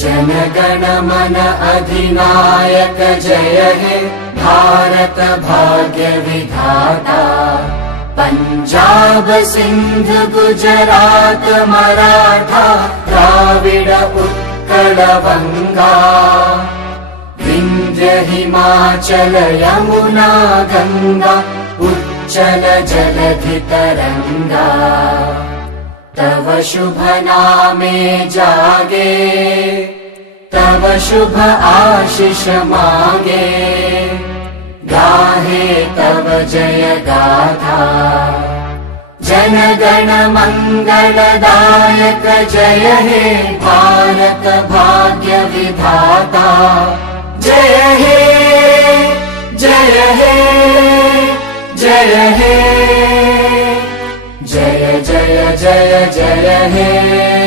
जनगण मन अधिनायक जय हे भारत भाग्य विधाता। पंजाब सिंध गुजरात मराठा द्राविड उत्कल बंगा। विंध्य हिमाचल यमुना गंगा उच्चल जलधि तरंगा। तव शुभ नामे जागे तव शुभ आशीष मागे। गाहे तव जय गाथा जनगण मंगलदायक जय हे भारत भाग्य विधाता। जय हे जय हे जय हे जय जय जय जय हे।